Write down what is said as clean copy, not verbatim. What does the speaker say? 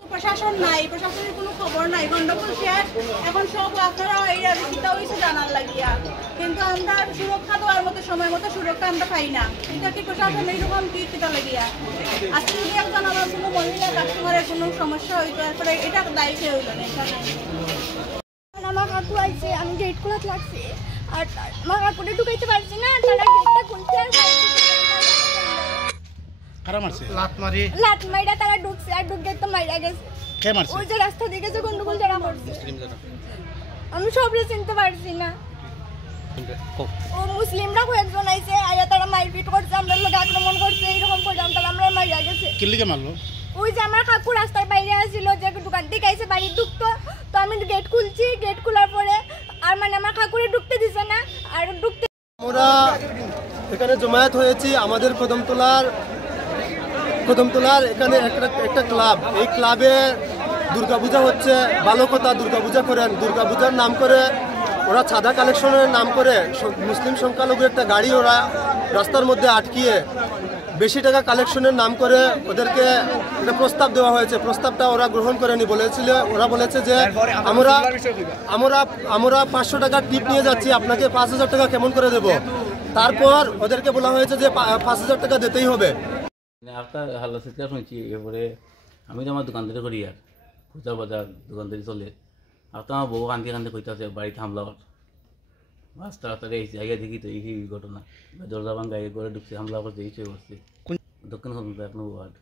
প্রশাসন নাই, প্রশাসনের কোনো খবর নাই, গন্ডগোল শেষ। এখন সব আপনারা এই চিন্তা হয়েছে জানার লাগিয়া, কিন্তু আমরা সুরক্ষা দেওয়ার মতো সময় মতো সুরক্ষা আমরা পাই না। এটা কি প্রশাসন এইরকম কি চিন্তা লাগিয়া? আজকে যদি একজন আমার কোনো মহিলা কাস্টমারের কোনো সমস্যা হইতো, তারপরে এটা দায়ী কে হইল না? আমার কাকু আইছে, আমি গেট খোলা লাগছে, আর আমার কাকুরে ঢুকাইতে পারছি না, তারা গেটটা খুলছে আর লাত মাইরা তারা ঢুকছে, আর ঢুকে তো মাইরা গেছে। ওই যে রাস্তা দিকে যে গন্ডগোল যারা করছে, আমি সবরে চিনতে পারছি না। ও মুসলিমরা কয়েকজন আইছে, আয়া তারা মারপিট করছে, আমরা লোক আক্রমণ করছে, এইরকম করে আমরা মাইরা গেছে। কিল্লিকে মারলো? ওই যে আমার কাকু রাস্তার বাইরে আসছিল, যে দোকান থেকে আইসে বাড়ি ঢুকতো, তো আমি গেট খুলছি, গেট খোলার পরে আর মানে আমার কাকুরে ঢুকতে দিছে না। আর ঢুকতে আমরা এখানে জমায়েত হয়েছি আমাদের কদমতলার এখানে একটা ক্লাব। এই ক্লাবে দুর্গাপূজা হচ্ছে, ভালো কথা, দুর্গাপূজা করেন। দুর্গাপূজার নাম করে ওরা চাঁদা কালেকশনের নাম করে মুসলিম সংখ্যালঘু একটা গাড়ি ওরা রাস্তার মধ্যে আটকিয়ে বেশি টাকা কালেকশনের নাম করে ওদেরকে একটা প্রস্তাব দেওয়া হয়েছে। প্রস্তাবটা ওরা গ্রহণ করেনি, ওরা বলেছে যে আমরা আমরা আমরা 500 টাকা টিপ নিয়ে যাচ্ছি, আপনাকে 5,000 টাকা কেমন করে দেব। তারপর ওদেরকে বলা হয়েছে যে 5,000 টাকা দিতেই হবে। একটা হাল্লা চিৎকার শুনছি, এরপরে আমি তো আমার দোকানদারি করি, আর খুচরা বাজার দোকানদারি চলে। আর তো আমার বউ কান্দি কান্দি কইতাছে বাড়িতে হামলা কর। রাস্তা রাস্তায় এই জায়গায় দেখি তো এই ঘটনা, দরজা ভাঙা ঘরে ঢুকছে, হামলা করছে, এই করছে। দক্ষিণ 1 নম্বর ওয়ার্ড।